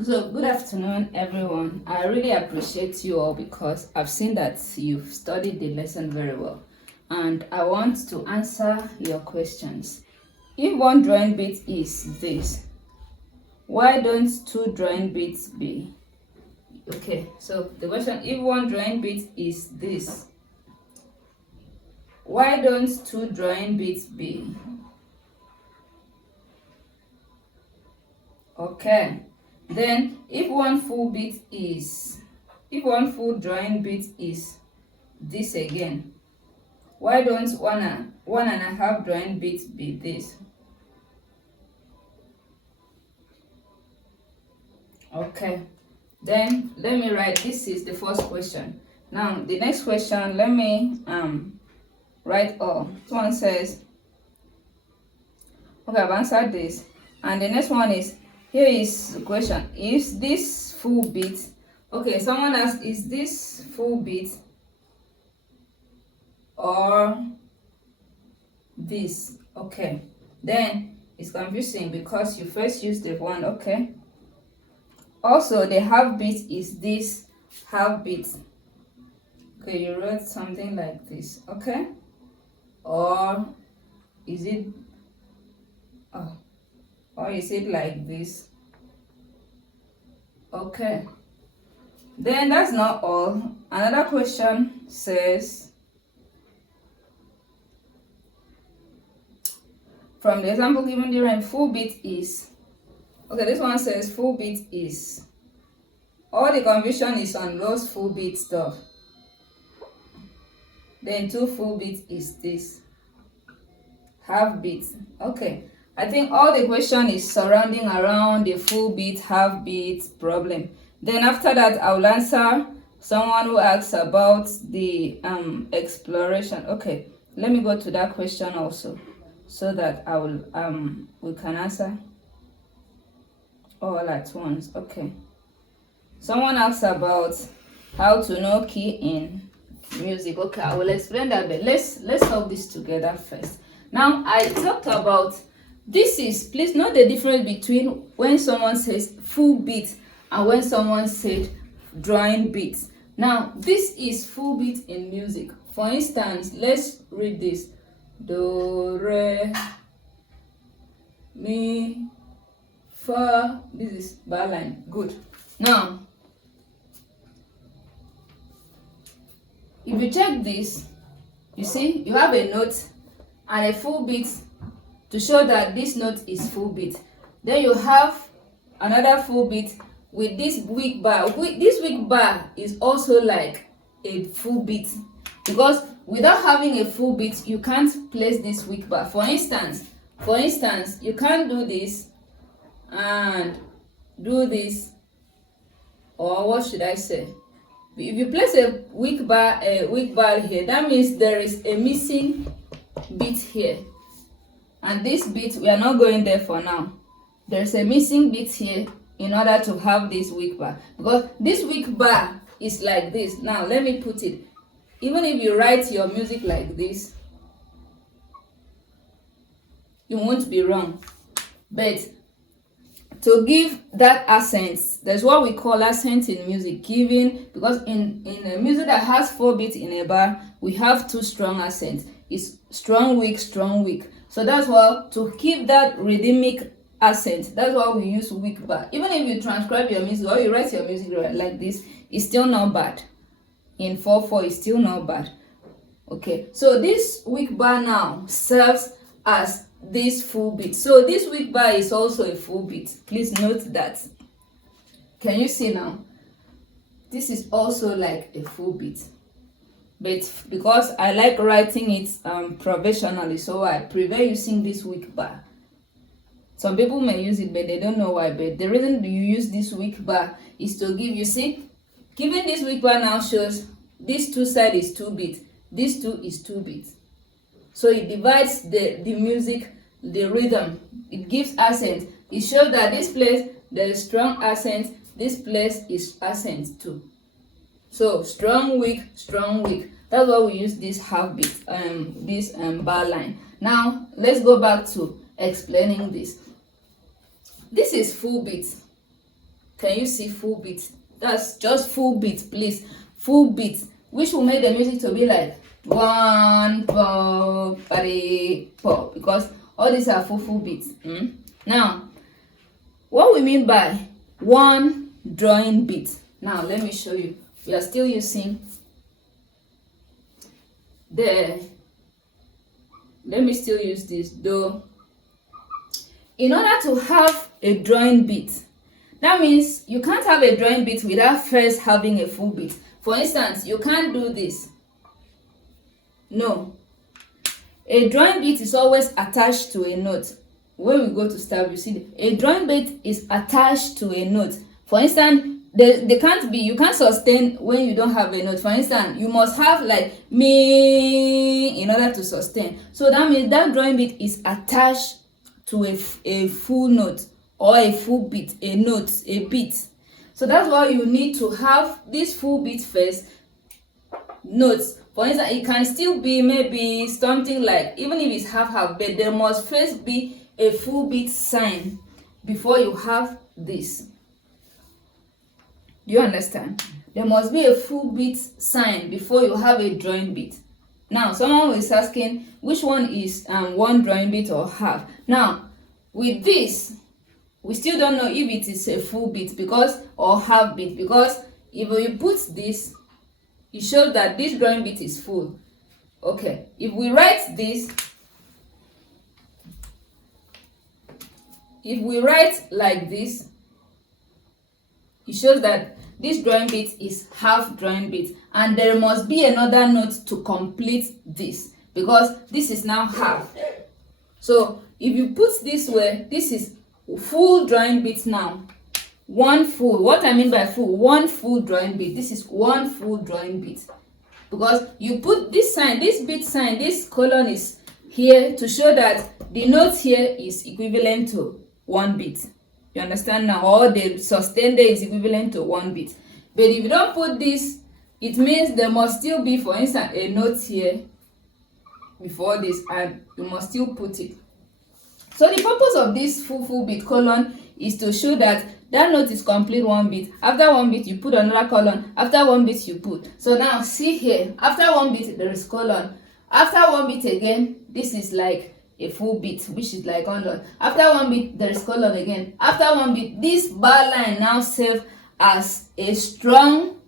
So, good afternoon, everyone. I really appreciate you all because I've seen that you've studied the lesson very well. And I want to answer your questions. If one drawing bit is this, why don't two drawing bits be? Okay, so the question, if one drawing bit is this, why don't two drawing bits be? Okay. Then if one full drawing bit is this again, why don't one and a half drawing bits be this? Okay, then let me write, this is the first question. Now the next question, let me write all. This one says, okay, I've answered this. And the next one is, here is the question, is this full bit? Okay, someone asked, is this full bit or this? Okay, then it's confusing because you first use the one. Okay, also the half bit is this half bit. Okay, you wrote something like this. Okay, or is it or is it like this? Okay, then that's not all. Another question says, from the example given during, full bit is, okay, this one says full bit is, all the confusion is on those full bit stuff. Then two full bit is this half bit. Okay, I think all the question is surrounding around the full bit, half bit problem. Then after that, I will answer someone who asks about the exploration. Okay, let me go to that question also, so that I will we can answer all at once. Okay, someone asks about how to know key in music. Okay, I will explain that, but let's solve this together first. Now I talked about, this is, please note the difference between when someone says full beat and when someone said drawing beats. Now this is full beat in music. For instance, let's read this: do, re, mi, fa. This is bar line. Good. Now if you check this, you see you have a note and a full beat to show that this note is full beat. Then you have another full beat with this weak bar. This weak bar is also like a full beat, because without having a full beat you can't place this weak bar. For instance, you can't do this and do this, or what should I say? If you place a weak bar here, that means there is a missing beat here, and this beat, we are not going there for now. There's a missing beat here in order to have this weak bar, because this weak bar is like this. Now let me put it, even if you write your music like this, you won't be wrong. But to give that accent, there's what we call accent in music, giving, because in a music that has 4 beats in a bar, we have 2 strong accents. It's strong, weak, strong, weak. So that's why, to keep that rhythmic accent, that's why we use weak bar. Even if you transcribe your music or you write your music like this, it's still not bad. In 4/4, it's still not bad. Okay, so this weak bar now serves as this full beat. So this weak bar is also a full beat. Please note that. Can you see now? This is also like a full beat. But because I like writing it professionally, so I prefer using this weak bar. Some people may use it, but they don't know why. But the reason you use this weak bar is to give, you see, giving this weak bar now shows this 2 side is 2 beats, this 2 is 2 beats. So it divides the music, the rhythm, it gives accent. It shows that this place there is strong accent, this place is accent too. So strong, weak, strong, weak. That's why we use this half beat, this bar line. Now let's go back to explaining this. This is full beat. Can you see full beat? That's just full beat, please. Full beat, which will make the music to be like 1 4 3 4, because all these are full beats. Now, what we mean by one drawing beat. Now let me show you. We are still using let me still use this do. In order to have a drawing beat, that means you can't have a drawing beat without first having a full beat. For instance, you can't do this. No. A drawing beat is always attached to a note. When we go to start, you see a drawing beat is attached to a note. For instance, they can't be, you can't sustain when you don't have a note. For instance, you must have like me in order to sustain. So that means that drawing beat is attached to a full note or a full beat, a note, a beat. So that's why you need to have this full beat first, notes. For instance, it can still be maybe something like, even if it's half, but there must first be a full beat sign before you have this. Do you understand? There must be a full beat sign before you have a drawing beat. Now, someone is asking which one is one drawing beat or half. Now, with this, we still don't know if it is a full beat or half beat, because if we put this, it shows that this drawing beat is full. Okay, if we write this, if we write like this, it shows that this drawing beat is half drawing beat, and there must be another note to complete this, because this is now half. So if you put this way, this is full drawing beat now. One full, what I mean by full, one full drawing beat. This is one full drawing beat, because you put this sign, this beat sign, this colon is here to show that the note here is equivalent to one beat. You understand now? Or the sustain there is equivalent to one beat. But if you don't put this, it means there must still be, for instance, a note here before this, and you must still put it. So the purpose of this full beat colon is to show that that note is complete one beat. After one beat, you put another colon. After one beat, you put. So now see here, after one beat, there is colon. After one beat again, this is like a full beat, which is like colon. After one beat, there is colon again. After one beat, this bar line now serves as a strong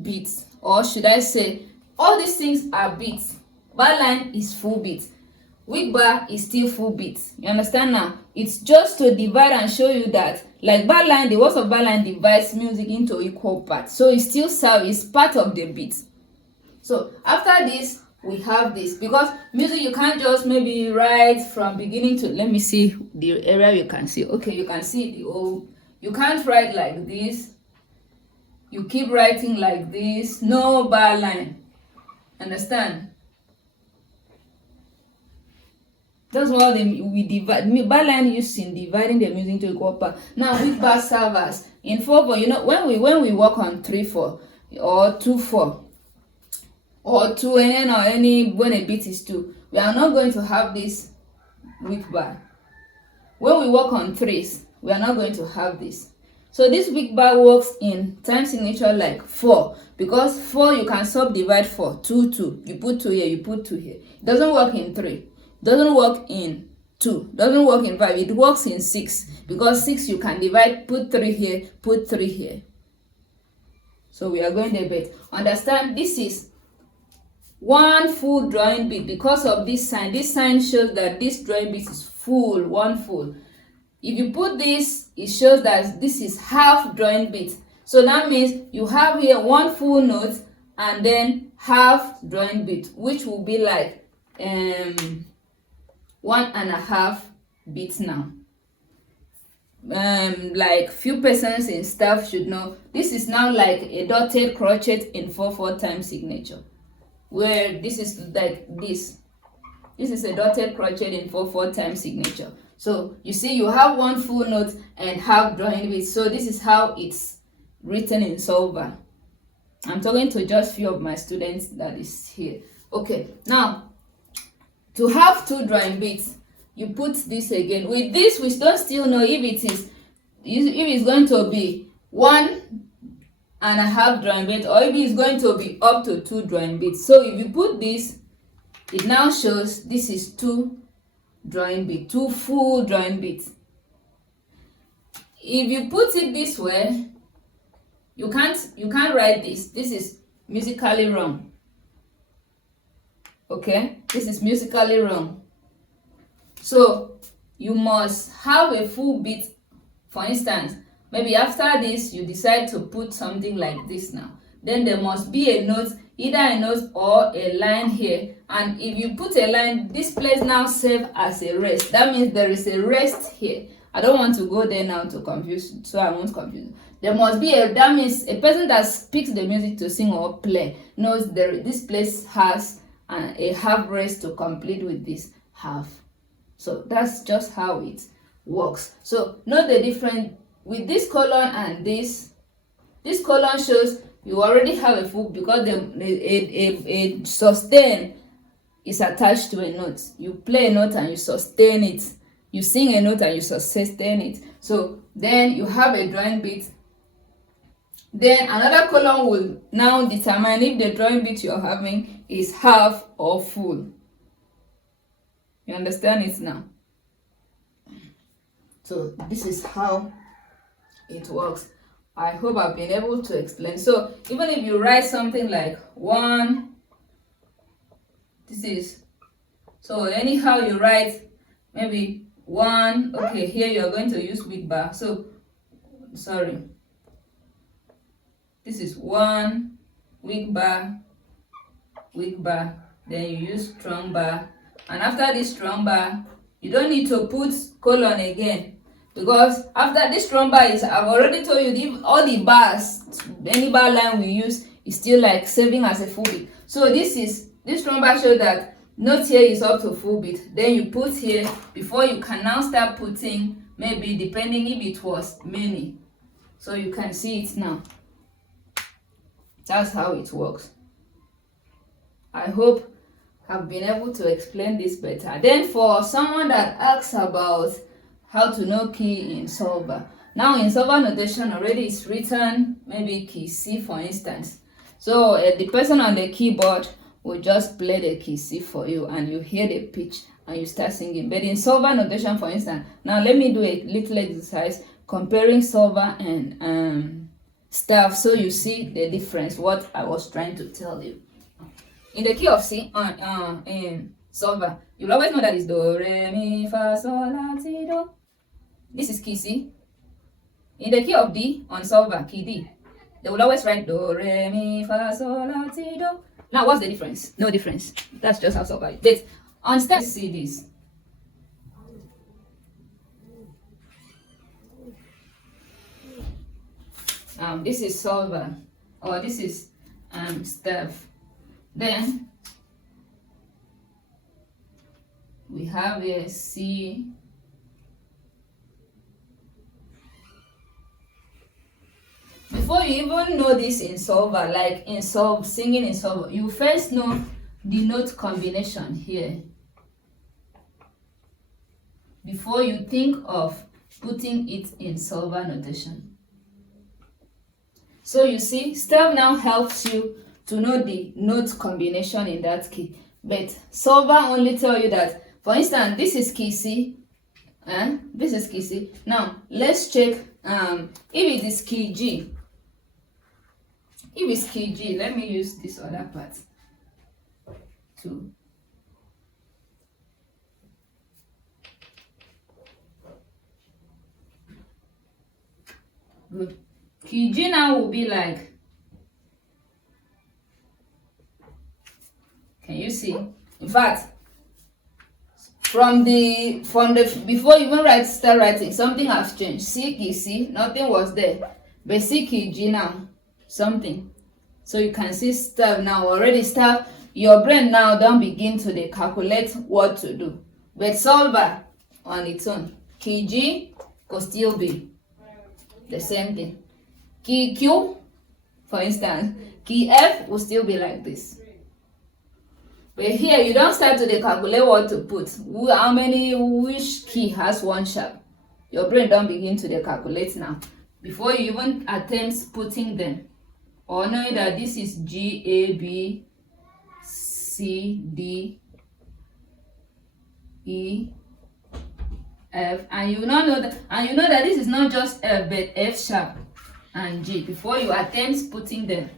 beat, or should I say, all these things are beats. Bar line is full beat. Weak bar is still full beat. You understand now? It's just to divide and show you that, like bar line, the words of bar line divides music into equal parts. So it still serves, it's part of the beat. So after this, we have this, because music you can't just maybe write from beginning to, let me see the area you can see. Okay, you can see the whole, you can't write like this. You keep writing like this, no bar line. Understand? That's why we divide bar line used in dividing the music into equal parts. Now with bar servers in 4/4, you know, when we work on 3/4 or 2/4 or 2/n or any, when a beat is 2, we are not going to have this weak bar. When we work on 3s, we are not going to have this. So this weak bar works in time signature like 4, because 4 you can subdivide 4, 2, 2. You put 2 here, you put 2 here. It doesn't work in 3. Doesn't work in 2, doesn't work in 5. It works in 6, because 6 you can divide, put 3 here, put 3 here. So we are going there, but understand this is one full drawing beat because of this sign. This sign shows that this drawing beat is full, one full. If you put this, it shows that this is half drawing beat. So that means you have here one full note and then half drawing beat, which will be like 1.5 beats now. Like few persons in staff should know, this is now like a dotted crochet in 4/4 time signature, where this is like this is a dotted crochet in 4/4 time signature. So you see, you have one full note and half drawing beat. So this is how it's written in Solver. I'm talking to just few of my students that is here. Okay, now to have 2 drawing beats, you put this again. With this, we don't still know if it's going to be 1.5 drawing beat, or maybe it's going to be up to 2 drawing beats. So if you put this, it now shows this is 2 drawing beats, 2 full drawing beats. If you put it this way, you can't write this. This is musically wrong. Okay, this is musically wrong. So you must have a full beat. For instance, maybe after this you decide to put something like this now, then there must be a note, either a note or a line here. And if you put a line, this place now serves as a rest. That means there is a rest here. I don't want to go there now to confuse, so I won't confuse. There must be that means a person that picks the music to sing or play knows this place has a half rest to complete with this half. So that's just how it works. So note the difference with this colon and this. This colon shows you already have a full, because a sustain is attached to a note. You play a note and you sustain it. You sing a note and you sustain it. So then you have a drawing beat. Then another column will now determine if the drawing beat you're having is half or full. You understand it now? So this is how it works. I hope I've been able to explain. So even if you write something like 1, so anyhow you write maybe 1, okay, here you're going to use weak bar. So sorry, this is 1, weak bar, then you use strong bar, and after this strong bar you don't need to put colon again, because after this strong bar is, I've already told you, all the bars, any bar line we use is still like serving as a full beat. So this strong bar shows that note here is up to full beat. Then you put here before you can now start putting, maybe depending if it was many. So you can see it now. That's how it works. I hope I've been able to explain this better. Then for someone that asks about how to know key in solver. Now in solver notation already is written, maybe key C for instance. So the person on the keyboard will just play the key C for you and you hear the pitch and you start singing. But in solver notation, for instance, now let me do a little exercise comparing solver and staff, so you see the difference, what I was trying to tell you. In the key of C in solver, you'll always know that it's do, re, mi, fa, sol, la, ti, do. This is key C. In the key of D on solver, key D, they will always write do, re, mi, fa, sol, la, ti, do. Now, what's the difference? No difference. That's just how solver is. But on step, see this. This is solver, or this is staff. Then we have a C. Before you even know this in solver, like in singing in solver, you first know the note combination here before you think of putting it in solver notation. So you see, staff now helps you to know the note combination in that key, but solver only tell you that, for instance, this is key C, this is key C. Now let's check if it is key G. If it's key G, let me use this other part too. Good. Key G now will be like, can you see? In fact, from the before you even start writing, something has changed. C key C, nothing was there, but C key G now, something. So you can see staff now already start. Your brain now don't begin to calculate what to do. But solver on its own, key G could still be the same thing. Key Q, for instance, key F will still be like this. But here you don't start to calculate what to put. Which key has one sharp? Your brain don't begin to calculate now. before you even attempt putting them, or knowing that this is G, A, B, C, D, E, F, and you now know that, and you know that this is not just F but F sharp and G before you attempt putting them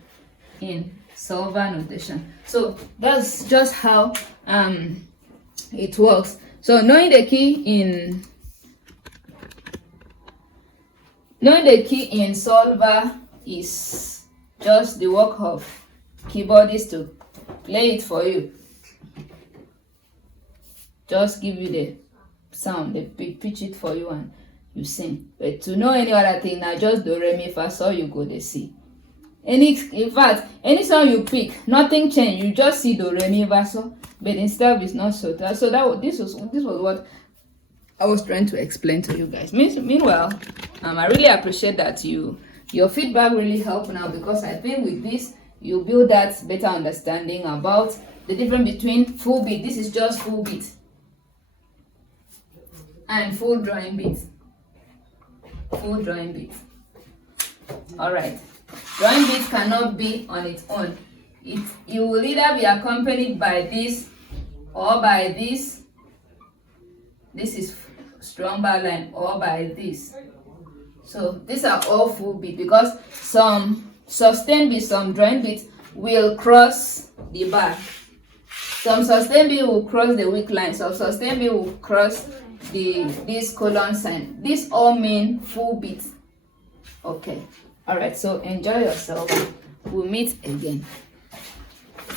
in solver notation. So that's just how it works. So knowing the key in solver is just the work of keyboardist to play it for you. Just give you the sound, they pitch it for you and you sing. But to know any other thing, now just do re mi fa so you go the C. In fact, any song you pick, nothing change. You just see do re mi fa so, but instead it's not so. So this was what I was trying to explain to you guys. Meanwhile, I really appreciate that your feedback really helped now, because I think with this you build that better understanding about the difference between full beat. This is just full beat, and full drawing beat. Full drawing beat. All right. Drawing beat cannot be on its own. It will either be accompanied by this or by this. This is strong bar line, or by this. So these are all full beat, because some sustained beat, some drawing beat will cross the bar. Some sustained beat will cross the weak line. Some sustained beat will cross this colon sign. These all mean full beat. Okay. All right. So enjoy yourself. We'll meet again.